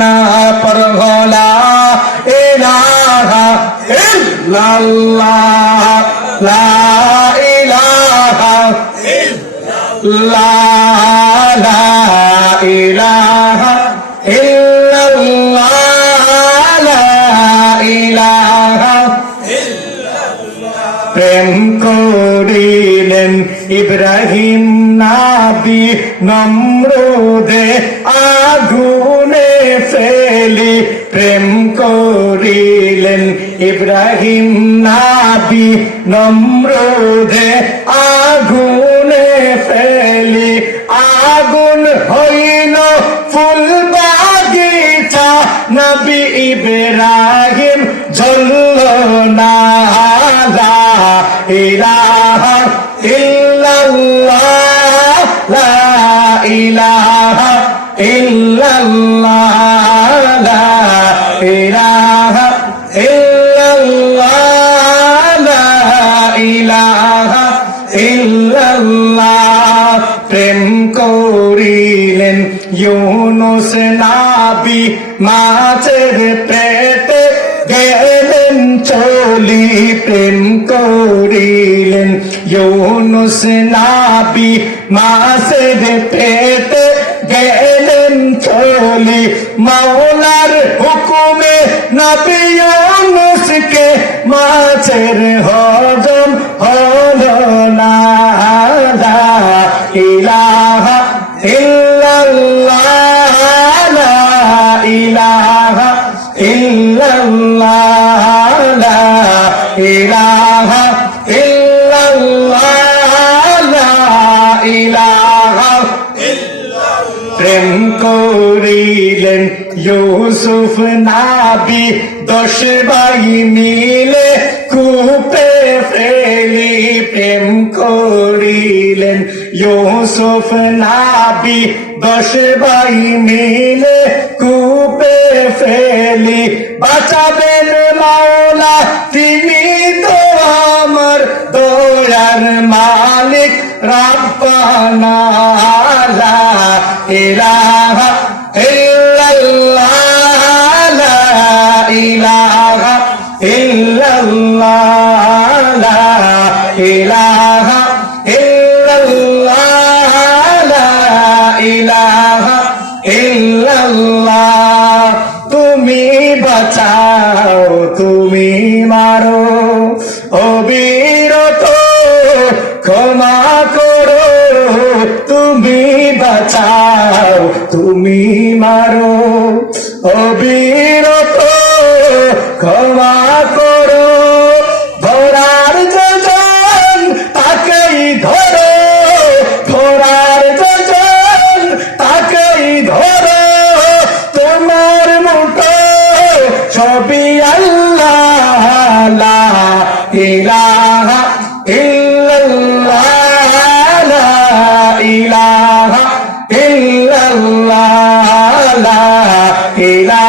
না পরগলা ইলাহা ইল্লাল্লাহ লা ইলাহা ইল্লাল্লাহ লা ইলাহা ইল্লাল্লাহ লা ইলাহা প্রেম করিলেন ইব্রাহিম নাবি নমরুদে আগুনে ফেলি প্রেম করিলেন ইব্রাহিম নাবি নমরুদে আগুনে ফেলি আগুন হইল ফুল বাগিচা নবী ইব্রাহিম জ্বলল না লা ইলাহা ইল্লাল্লাহ লা ইলাহা ইল্লাল্লাহ লা ইলাহা ইল্লাল্লাহ লা ইলাহা ইল্লাল্লাহ প্রেম করিলেন ইউনুস নাবি মাছের পেটে গেলেন চলি প্রেম করিলেন ইউনুস নাবি মাছের পেটে গেলেন চলি মাওলার হুকুমে নবী ইউনুসকে মাছের হজম হলো না লা ইলাহা ইল্লাল্লাহ লা ইলাহা ইল্লাল্লাহ লা ইলাহা ইল্লাল্লাহ লা ইলাহা প্রেম করিলেন ইউসুফ নাবি 10 ভাই মিলে কূপে ফেলি প্রেম করিলেন ইউসুফ নাবি 10 ভাই মিলে কূপে ফেলি বাঁচাবেন মাওলা তিনি তো আমার দয়ার মালিক রাব্বানা লা ইলাহা ইল্লাল্লাহ লা ইলাহা ইল্লাল্লাহ লা ইলাহা ইল্লাল্লাহ লা ইলাহা ইল্লাল্লাহ তুমি বাঁচাও তুমি মারো অবিরত ক্ষমা করো তুমি বাঁচাও তুমি মারো অবিরত ক্ষমা করো ধরার যোজন তাকেই ধরো ধরার যোজন তাকেই ধরো তোমার মুঠো সবই আল্লাহ লা ইলাহা ইল্লাল্লাহ লা ইলাহা ইল্লাল্লাহ লা ইলাহা